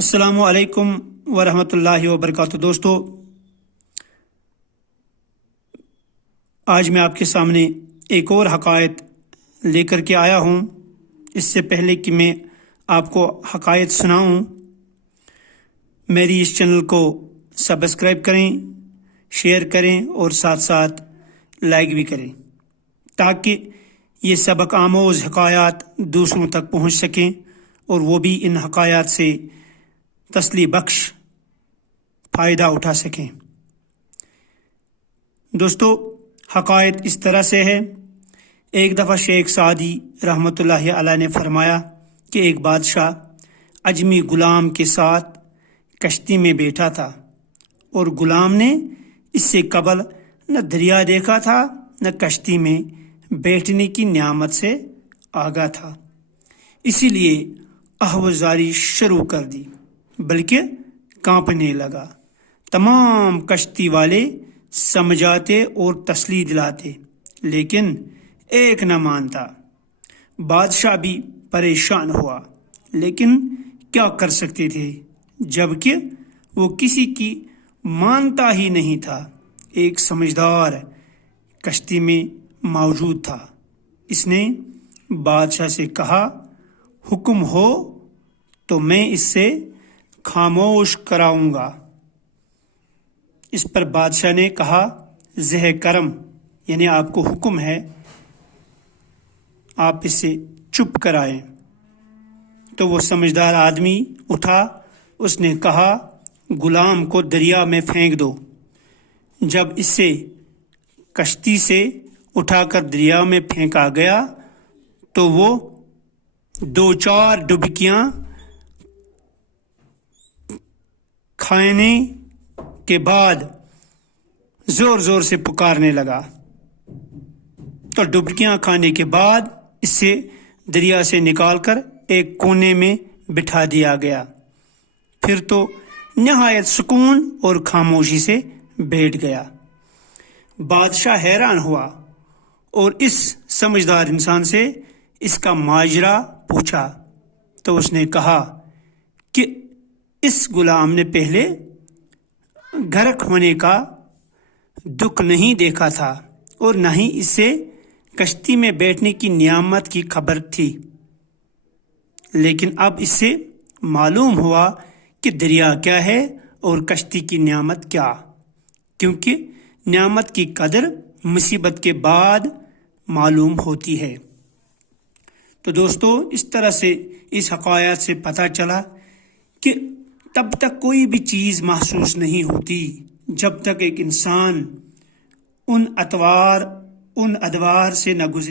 السلام علیکم ورحمۃ اللہ وبرکاتہ۔ دوستو، آج میں آپ کے سامنے ایک اور حقائق لے کر کے آیا ہوں۔ اس سے پہلے کہ میں آپ کو حقائق سناؤں، میری اس چینل کو سبسکرائب کریں، شیئر کریں اور ساتھ ساتھ لائک بھی کریں، تاکہ یہ سبق آموز حقائق دوسروں تک پہنچ سکیں اور وہ بھی ان حقائق سے تسلی بخش فائدہ اٹھا سکیں۔ دوستو، حقائق اس طرح سے ہے۔ ایک دفعہ شیخ سعدی رحمۃ اللہ علیہ نے فرمایا کہ ایک بادشاہ اجمی غلام کے ساتھ کشتی میں بیٹھا تھا، اور غلام نے اس سے قبل نہ دریا دیکھا تھا نہ کشتی میں بیٹھنے کی نعمت سے آگاہ تھا، اسی لیے آہوازاری شروع کر دی، بلکہ کانپنے لگا۔ تمام کشتی والے سمجھاتے اور تسلی دلاتے، لیکن ایک نہ مانتا۔ بادشاہ بھی پریشان ہوا، لیکن کیا کر سکتے تھے جبکہ وہ کسی کی مانتا ہی نہیں تھا۔ ایک سمجھدار کشتی میں موجود تھا، اس نے بادشاہ سے کہا، حکم ہو تو میں اس سے خاموش کراؤں گا۔ اس پر بادشاہ نے کہا، زہ کرم، یعنی آپ کو حکم ہے آپ اسے چپ کرائیں۔ تو وہ سمجھدار آدمی اٹھا، اس نے کہا، غلام کو دریا میں پھینک دو۔ جب اسے کشتی سے اٹھا کر دریا میں پھینکا گیا تو وہ 2-4 ڈبکیاں کھانے کے بعد زور زور سے پکارنے لگا۔ تو ڈبکیاں کھانے کے بعد اسے دریا سے نکال کر ایک کونے میں بٹھا دیا گیا۔ پھر تو نہایت سکون اور خاموشی سے بیٹھ گیا۔ بادشاہ حیران ہوا اور اس سمجھدار انسان سے اس کا ماجرا پوچھا، تو اس نے کہا کہ اس غلام نے پہلے غرق ہونے کا دکھ نہیں دیکھا تھا اور نہ ہی اسے کشتی میں بیٹھنے کی نعمت کی خبر تھی، لیکن اب اس سے معلوم ہوا کہ دریا کیا ہے اور کشتی کی نعمت کیا، کیونکہ نعمت کی قدر مصیبت کے بعد معلوم ہوتی ہے۔ تو دوستو، اس طرح سے اس حقائق سے پتہ چلا کہ تب تک کوئی بھی چیز محسوس نہیں ہوتی جب تک ایک انسان ان ادوار سے نہ گزرے۔